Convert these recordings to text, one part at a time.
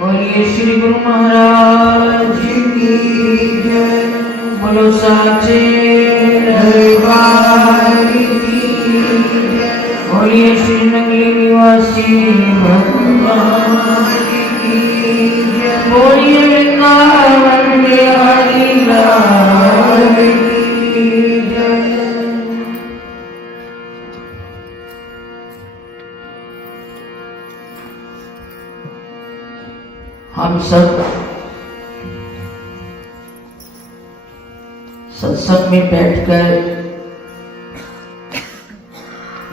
बोलिए श्री गुरु महाराज की जय। बोलो साचे दरबार की जय। बोलिए श्री नगरी निवासी भगवान की जय। बोलिए वृंदावन बिहारी लाल की जय। हम सब सत्संग में बैठकर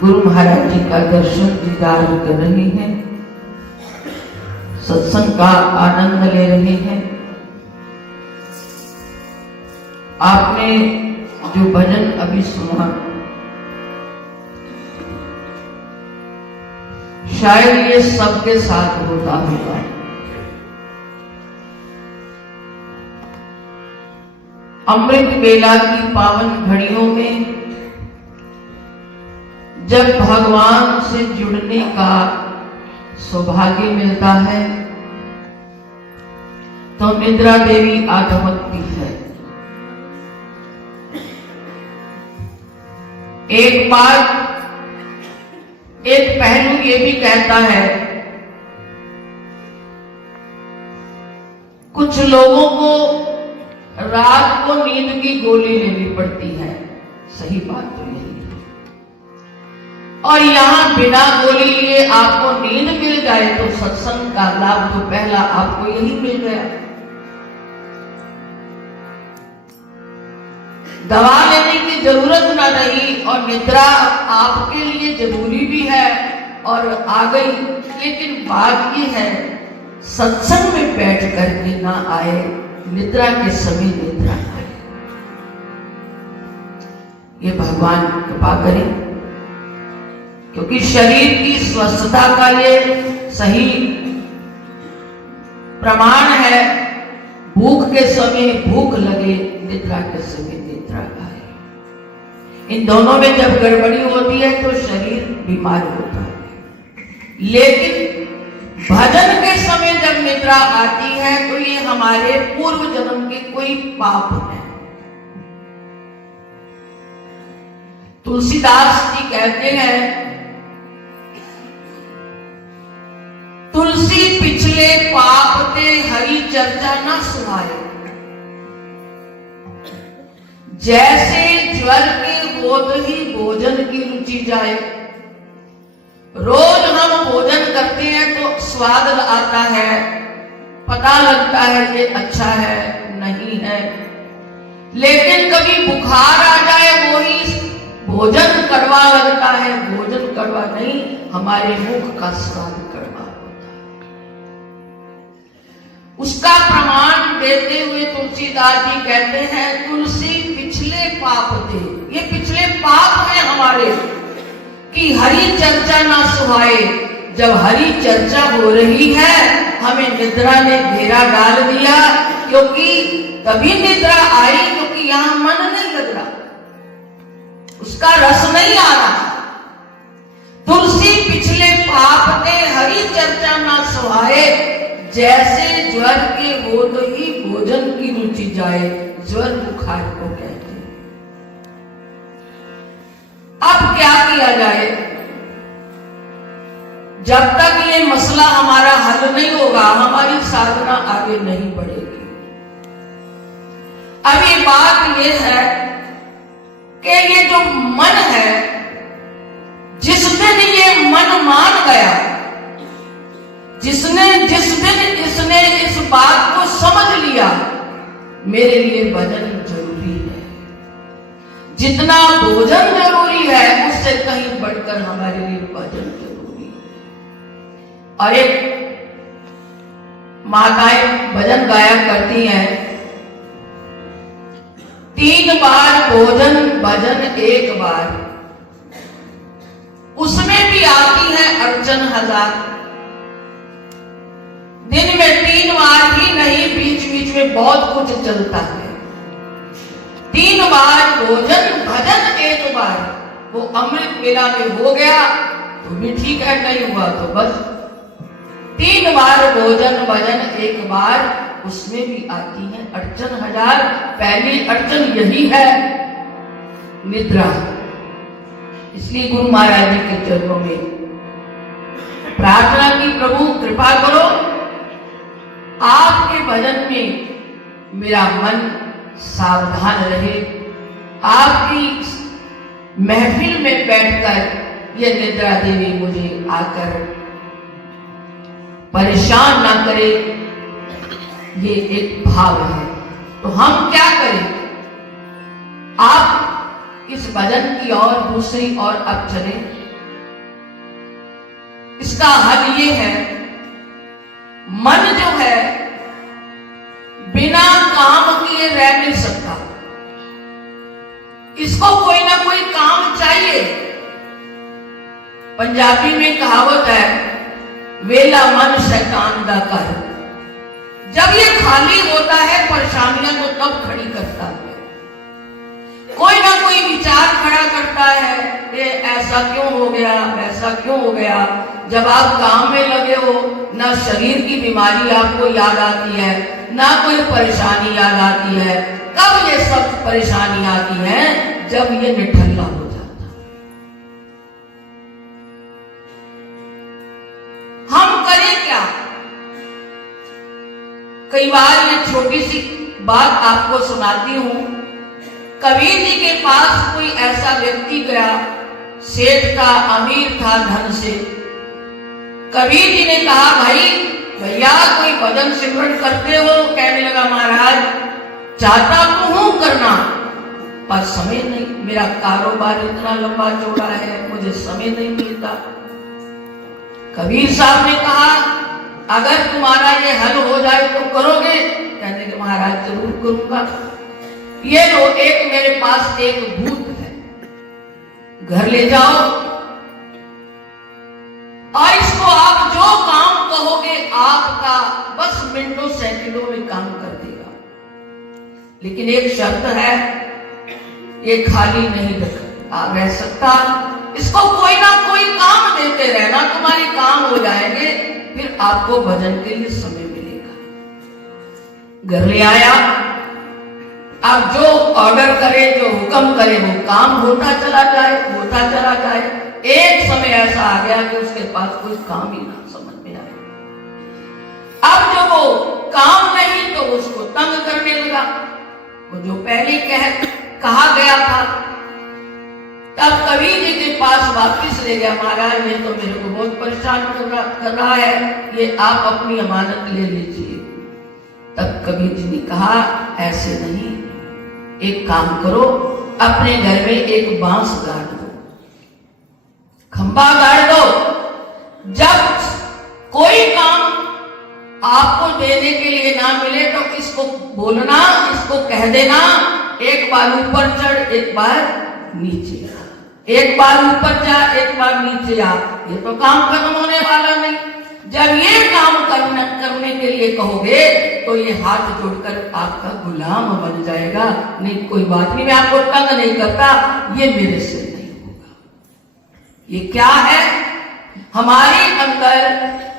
गुरु महाराज जी का दर्शन दीदार कर रहे हैं, सत्संग का आनंद ले रहे हैं। आपने जो भजन अभी सुना, शायद ये सबके साथ होता होगा। अमृत वेला की पावन घड़ियों में जब भगवान से जुड़ने का सौभाग्य मिलता है तो निद्रा देवी आगमती है। एक बात, एक पहलू ये भी कहता है, कुछ लोगों को रात को नींद की गोली लेनी पड़ती है। सही बात तो यही है। और यहां बिना गोली लिए आपको नींद मिल जाए तो सत्संग का लाभ तो पहला आपको यही मिल गया। दवा लेने की जरूरत ना रही और निद्रा आपके लिए जरूरी भी है और आ गई। लेकिन बात ये है, सत्संग में बैठ करके ना आए, निद्रा के समय निद्रा आए। ये भगवान कृपा करें, क्योंकि शरीर की स्वस्थता का ये सही प्रमाण है। भूख के समय भूख लगे, निद्रा के समय निद्रा आए। इन दोनों में जब गड़बड़ी होती है तो शरीर बीमार होता है। लेकिन भजन के समय जब निद्रा आती है तो ये हमारे पूर्व जन्म के कोई पाप है। तुलसीदास जी कहते हैं, तुलसी पिछले पाप ते हरि चर्चा न सुनाए। जैसे ज्वर के होत ही भोजन की रुचि जाए। रोज हम भोजन करते हैं तो स्वाद आता है, पता लगता है कि अच्छा है नहीं है। लेकिन कभी बुखार आ जाए, वही भोजन कड़वा लगता है। भोजन कड़वा नहीं, हमारे मुख का स्वाद कड़वा होता है। उसका प्रमाण देते हुए तुलसीदास जी कहते हैं, तुलसी पिछले पाप थे। ये पिछले पाप है हमारे कि हरि चर्चा ना सुहाए। जब हरि चर्चा हो रही है, हमें निद्रा ने घेरा डाल दिया। क्योंकि तभी निद्रा आई क्योंकि यहां मन नहीं लग रहा, उसका रस नहीं आ रहा। तुलसी पिछले पाप ते हरि चर्चा ना सुहाए। जैसे ज्वर के हो तो ही भोजन की रुचि जाए। ज्वर बुखार को कहते। अब क्या किया जाए? जब तक ये मसला हमारा हल नहीं होगा, हमारी साधना आगे नहीं बढ़ेगी। अब ये बात ये है कि ये जो मन है, जिस दिन ये मन मान गया, जिस दिन इसने इस बात को समझ लिया, मेरे लिए भजन जरूरी है, जितना भोजन जरूरी है उससे कहीं बढ़कर हमारे लिए भजन जरूरी है। और एक माताएं भजन गाया करती हैं, 3 बार भोजन भजन 1 बार, उसमें भी आती है अड़चन 1000। दिन में 3 बार ही नहीं, बीच बीच में बहुत कुछ चलता है। 3 बार भोजन भजन 1 बार, वो अमृत वेला में हो गया तो भी ठीक है, नहीं हुआ तो बस 3 बार भोजन भजन, 1 बार उसमें भी आती है अड़चन हजार। पहली अड़चन यही है, निद्रा। इसलिए गुरु महाराज जी के चरणों में प्रार्थना की, प्रभु कृपा करो, आपके भजन में मेरा मन सावधान रहे, आपकी महफिल में बैठकर ये निद्रा देवी मुझे आकर परेशान ना करे। ये एक भाव है। तो हम क्या करें? आप इस भजन की और दूसरी ओर अब चलें। इसका हल ये है, मन जो है बिना काम किए रह नहीं सकता, इसको कोई ना कोई काम चाहिए। पंजाबी में कहावत है, वेला मन शैतान दा कर। जब ये खाली होता है परेशानियां को तब खड़ी करता है, कोई ना कोई विचार खड़ा करता है, ये ऐसा क्यों हो गया, ऐसा क्यों हो गया। जब आप काम में लगे हो, ना शरीर की बीमारी आपको याद आती है, ना कोई परेशानी याद आती है। कब ये सब परेशानी आती है? जब ये निठल्ला हो जाता है। हम करें क्या? कई बार ये छोटी सी बात आपको सुनाती हूं। कबीर जी के पास कोई ऐसा व्यक्ति गया, सेठ था, अमीर था धन से। कबीर जी ने कहा, भाई भैया कोई भजन सिमरन करते हो? कहने लगा, महाराज चाहता तो हूं करना, पर समय नहीं, मेरा कारोबार इतना लंबा चौड़ा है, मुझे समय नहीं मिलता। कबीर साहब ने कहा, अगर तुम्हारा ये हल हो जाए तो करोगे? कहने के महाराज जरूर करूंगा। ये लो, एक मेरे पास एक भूत है, घर ले जाओ और इसको आप जो काम कहोगे आपका बस मिनटों सेकंडों में काम कर देगा। लेकिन एक शर्त है, ये खाली नहीं रह सकता, इसको कोई ना कोई काम देते रहना, तुम्हारे काम हो जाएंगे, फिर आपको भजन के लिए समय मिलेगा। घर ले आया, आप जो ऑर्डर करे, जो हुक्म करे, वो काम होता चला जाए, होता चला जाए। एक समय ऐसा आ गया कि उसके पास कोई काम ही ना समझ में आया। अब जब वो काम नहीं तो उसको तंग करने लगा। वो जो पहले कहा गया था, तब कबीर जी के पास वापिस ले गया, महाराज ये तो मेरे को बहुत परेशान कर रहा है, ये आप अपनी अमानत ले लीजिए। तब कबीर जी ने कहा, ऐसे नहीं, एक काम करो, अपने घर में एक बांस गाड़ दो, खंबा गाड़ दो। जब कोई काम आपको देने के लिए ना मिले तो इसको बोलना, इसको कह देना, एक बार ऊपर चढ़, एक बार नीचे आ, एक बार ऊपर जा, एक बार नीचे आ। ये तो काम खत्म होने वाला नहीं। जब ये काम करने के लिए कहोगे तो ये हाथ जोड़कर आपका गुलाम बन जाएगा। नहीं कोई बात नहीं, मैं आपको तंग नहीं करता, ये मेरे से नहीं होगा। ये क्या है? हमारे अंदर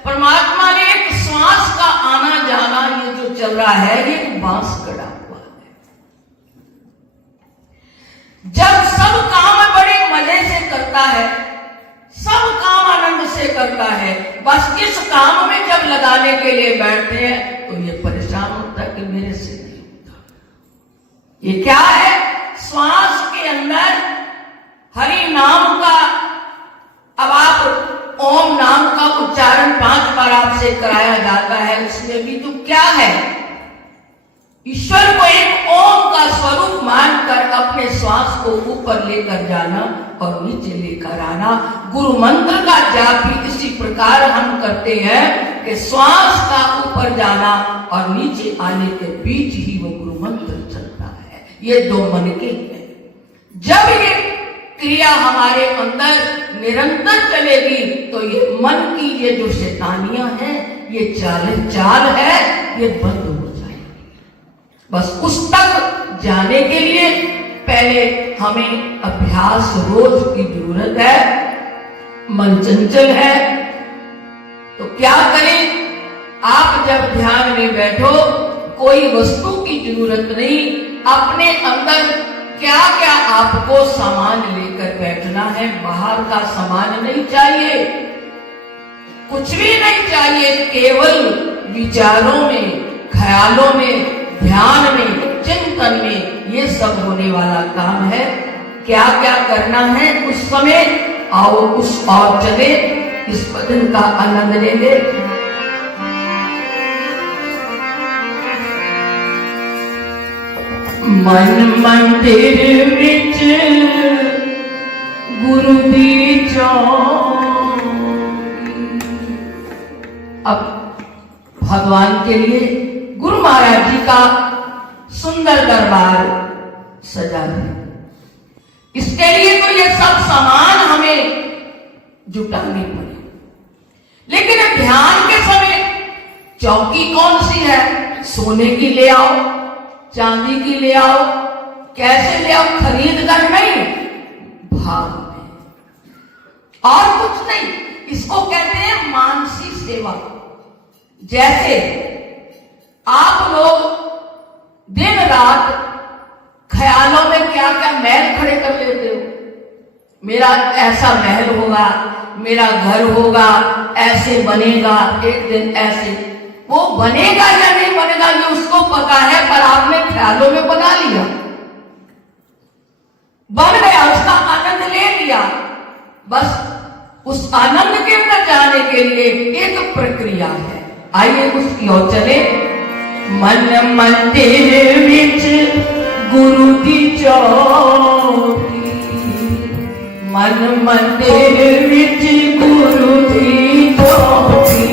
परमात्मा ने एक श्वास का आना जाना, ये जो चल रहा है, ये बांस गड़ा हुआ है। जब सब काम बड़े मजे से करता है, सब काम आनंद से करता है, बस इस काम में जब लगाने के लिए बैठते हैं तो ये परेशान होता है कि मेरे से नहीं होता। ये क्या है? श्वास के अंदर हरि नाम का, अब आप ओम नाम का उच्चारण 5 बार आपसे कराया जाता है, उसमें भी तो क्या है? ईश्वर को एक ओम का स्वरूप मानकर अपने श्वास को ऊपर लेकर जाना और नीचे लेकर आना। गुरु मंत्र का जाप भी इसी प्रकार हम करते हैं कि श्वास का ऊपर जाना और नीचे आने के बीच ही वो गुरु मंत्र चलता है। ये दो मन के हैं। जब ये क्रिया हमारे अंदर निरंतर चलेगी तो ये मन की ये जो शैतानियां हैं, ये चाल है, ये बंद हो जाएगी। बस उस तक जाने के लिए पहले हमें अभ्यास रोज की जरूरत है। मन चंचल है तो क्या करें? आप जब ध्यान में बैठो, कोई वस्तु की जरूरत नहीं, अपने अंदर क्या क्या आपको सामान लेकर बैठना है, बाहर का सामान नहीं चाहिए, कुछ भी नहीं चाहिए, केवल विचारों में, ख्यालों में, ध्यान में, चिंतन में ये सब होने वाला काम है। क्या क्या करना है उस समय, आओ उस और चले, इस भजन का आनंद ले ले। मन मंदिर विच गुरु दी चौकी। अब भगवान के लिए गुरु महाराज जी का सुंदर दरबार सजा है। इसके लिए तो ये सब सामान हमें जुटाने पड़े, लेकिन ध्यान के समय चौकी कौन सी है? सोने की ले आओ, चांदी की ले आओ, कैसे ले आओ? खरीद कर नहीं, भाव में, और कुछ नहीं। इसको कहते हैं मानसी सेवा। जैसे आप लोग दिन रात ख्यालों में क्या क्या महल खड़े कर लेते हो, मेरा ऐसा महल होगा, मेरा घर होगा, ऐसे बनेगा, एक दिन ऐसे। वो बनेगा या नहीं बनेगा ये उसको पता है, पर आपने ख्यालों में बना लिया, बन गया, उसका आनंद ले लिया। बस उस आनंद के अंदर जाने के लिए एक प्रक्रिया है, आइए उसकी ओर चले। मन मंदिर विच गुरु की चौकी, मन मंदिर विच गुरु की चौकी,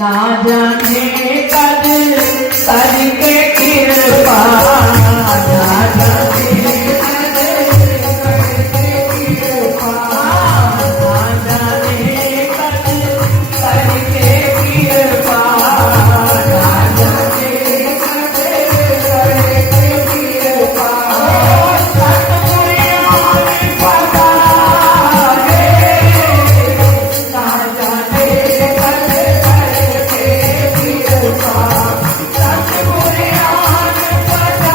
ना जाने कद करके कृपा, ना जाने कद करके कृपा, ना जाने कद करके कृपा, ना जाने कद करके कृपा। सतगुरु पता है, ना जाने कद सतगुरु पता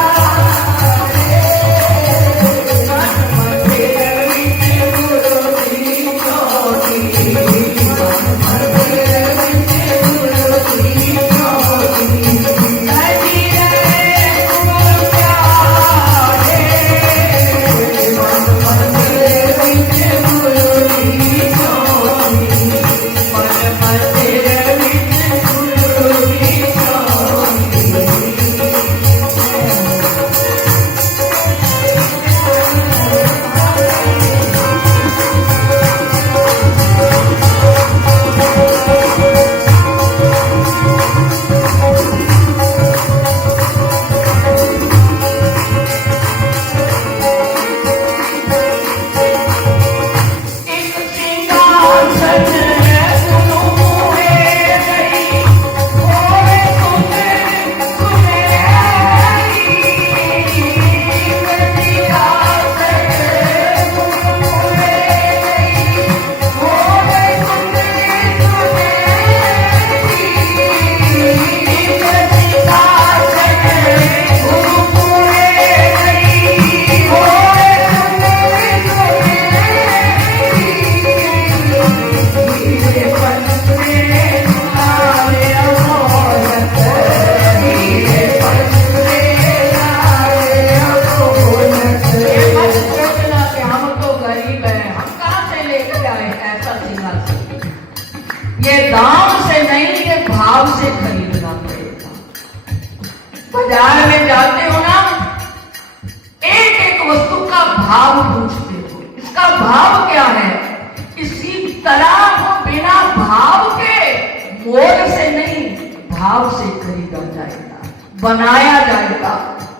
बनाया जाएगा।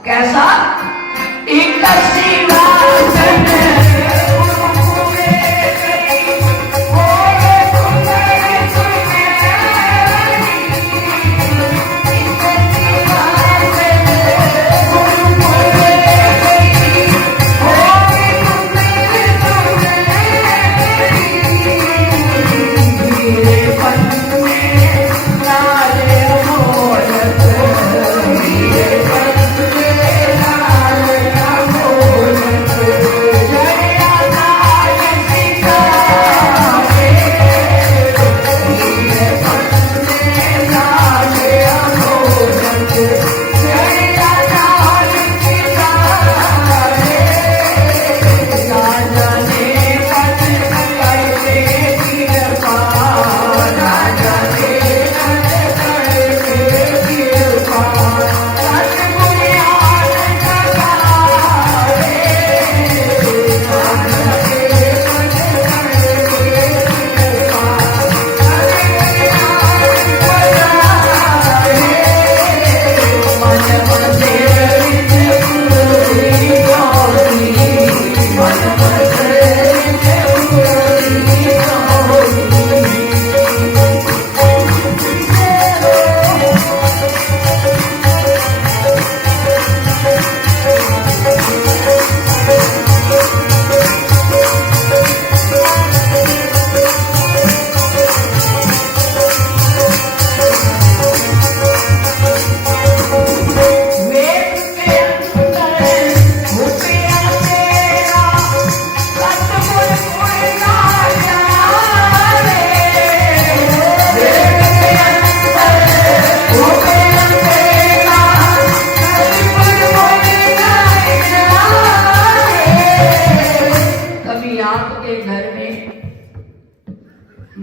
कैसा? एक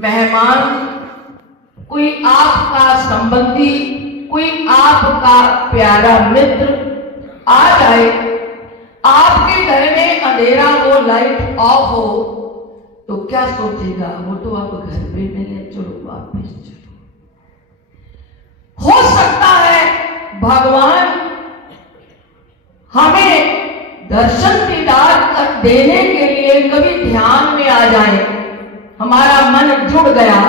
मेहमान, कोई आपका संबंधी, कोई आपका प्यारा मित्र आ जाए, आपके घर में अंधेरा हो, लाइट ऑफ हो, तो क्या सोचेगा? वो तो आप घर पे मिले, चलो वापिस चलो। हो सकता है भगवान हमें दर्शन दीदार देने के लिए कभी ध्यान में आ जाए, हमारा मन जुड़ गया,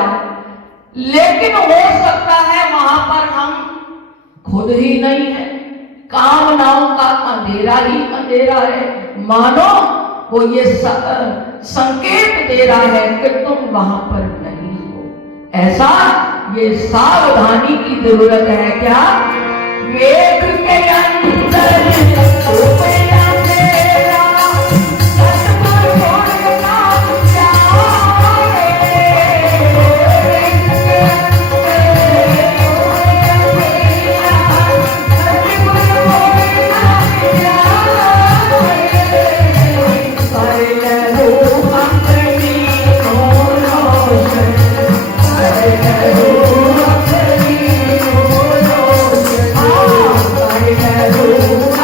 लेकिन हो सकता है वहां पर हम खुद ही नहीं है, कामनाओं का अंधेरा ही अंधेरा है, मानो वो ये संकेत दे रहा है कि तुम वहां पर नहीं हो। ऐसा ये सावधानी की जरूरत है। क्या? वेद के अंदर Oh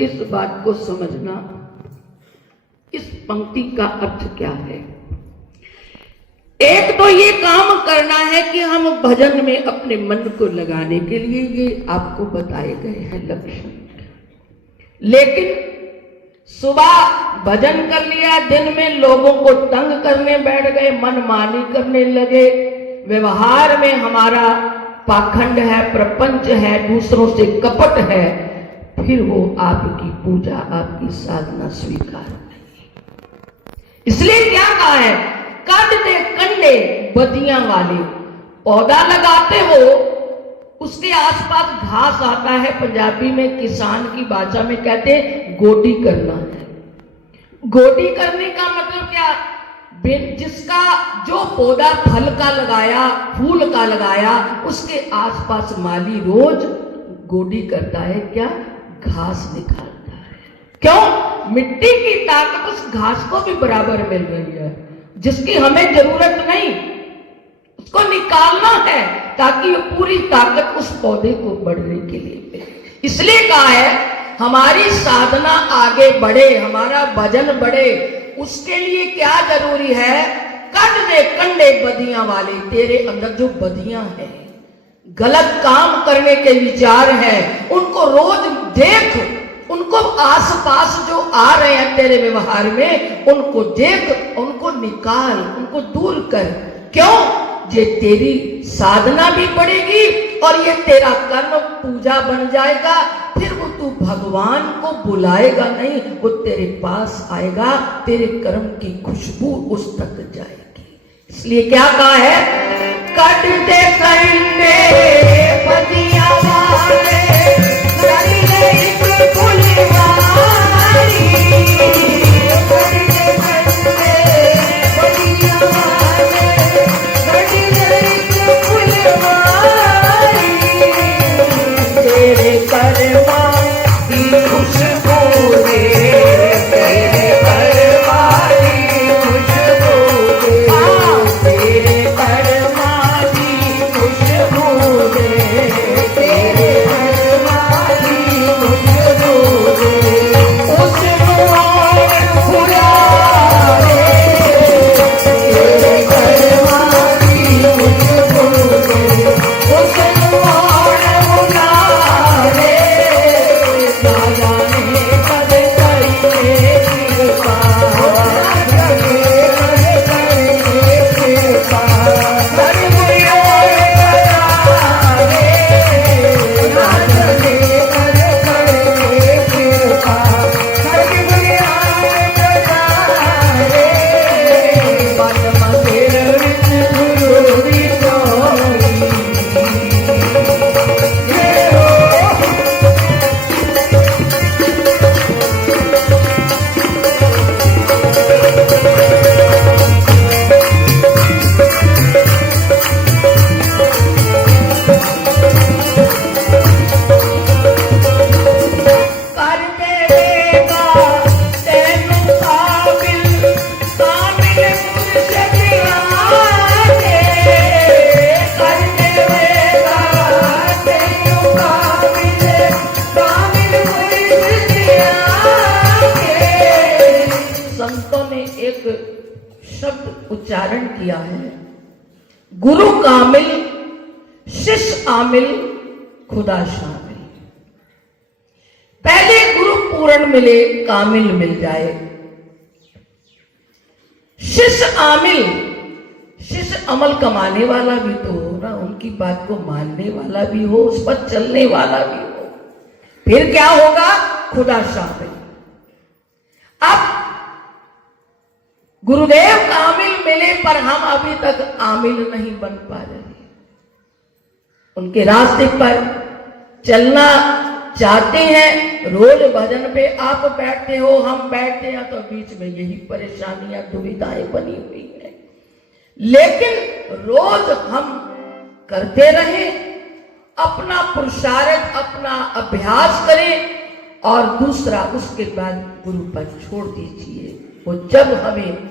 इस बात को समझना, इस पंक्ति का अर्थ क्या है। एक तो ये काम करना है कि हम भजन में अपने मन को लगाने के लिए ये आपको बताए गए हैं लक्षण। लेकिन सुबह भजन कर लिया, दिन में लोगों को तंग करने बैठ गए, मनमानी करने लगे, व्यवहार में हमारा पाखंड है, प्रपंच है, दूसरों से कपट है, फिर वो आपकी पूजा, आपकी साधना स्वीकार नहीं। इसलिए क्या कहा है, काटते कंडे बदियां वाले। पौधा लगाते हो, उसके आसपास घास आता है, पंजाबी में किसान की भाषा में कहते हैं गोडी करना है। गोडी करने का मतलब क्या, जिसका जो पौधा फल का लगाया, फूल का लगाया, उसके आसपास माली रोज गोडी करता है, क्या घास निकालता है। क्यों, मिट्टी की ताकत उस घास को भी बराबर मिल रही है, जिसकी हमें जरूरत नहीं, उसको निकालना है ताकि वो पूरी ताकत उस पौधे को बढ़ने के लिए मिले। इसलिए कहा है हमारी साधना आगे बढ़े, हमारा भजन बढ़े, उसके लिए क्या जरूरी है, कट दे कंडे बदियां वाले। तेरे अंदर जो बदियां हैं, गलत काम करने के विचार हैं, उनको रोज देख, उनको आसपास जो आ रहे हैं तेरे व्यवहार में, उनको देख, उनको निकाल, उनको दूर कर। क्यों, ये तेरी साधना भी बढ़ेगी और ये तेरा कर्म पूजा बन जाएगा। फिर वो तू भगवान को बुलाएगा नहीं, वो तेरे पास आएगा, तेरे कर्म की खुशबू उस तक जाएगी। इसलिए क्या कहा है, कट दे कंडे बदियां वाले, उच्चारण किया है, गुरु कामिल शिष्य आमिल खुदा शामिल। पहले गुरु पूर्ण मिले, कामिल मिल जाए, शिष्य आमिल, शिष्य अमल कमाने वाला भी तो हो ना, उनकी बात को मानने वाला भी हो, उस पर चलने वाला भी हो, फिर क्या होगा, खुदा शामिल। अब गुरुदेव कामिल मिले पर हम अभी तक आमिल नहीं बन पा रहे, उनके रास्ते पर चलना चाहते हैं। रोज भजन पे आप बैठते हो, हम बैठते हैं, तो बीच में यही परेशानियां दुविधाएं बनी हुई है। लेकिन रोज हम करते रहे, अपना पुरुषार्थ, अपना अभ्यास करें, और दूसरा उसके बाद गुरु पर छोड़ दीजिए। वो जब हमें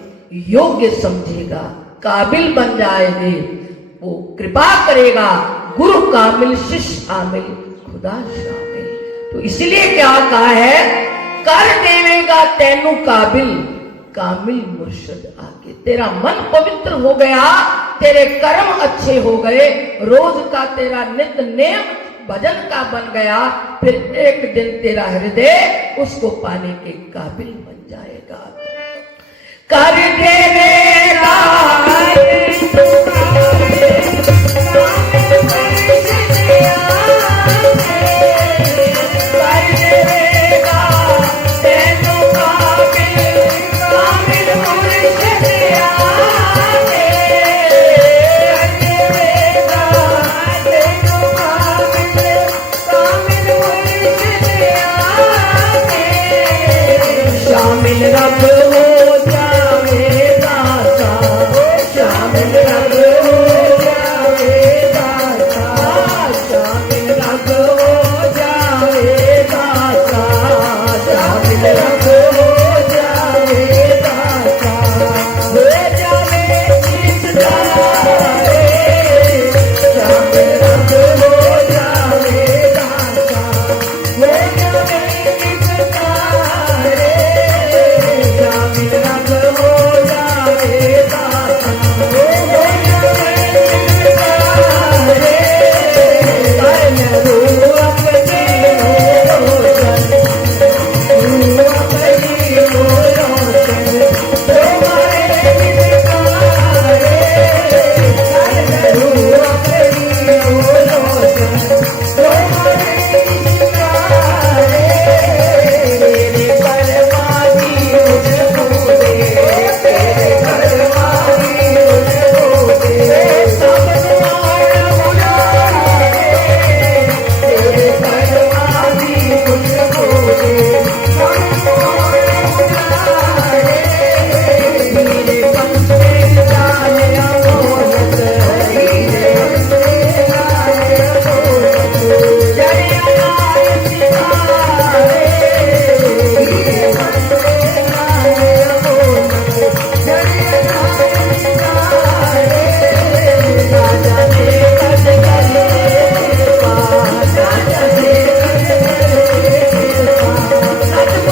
योग्य समझेगा, काबिल बन जाएंगे, वो कृपा करेगा। गुरु कामिल शिष्य आमिल खुदा शामिल। तो इसलिए क्या कहा है, कर देवेगा तेनू काबिल कामिल मुर्शद आके। तेरा मन पवित्र हो गया, तेरे कर्म अच्छे हो गए, रोज का तेरा नित नेम भजन का बन गया, फिर एक दिन तेरा हृदय उसको पाने के काबिल बन जाएगा। कर देवेगा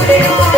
Hallelujah.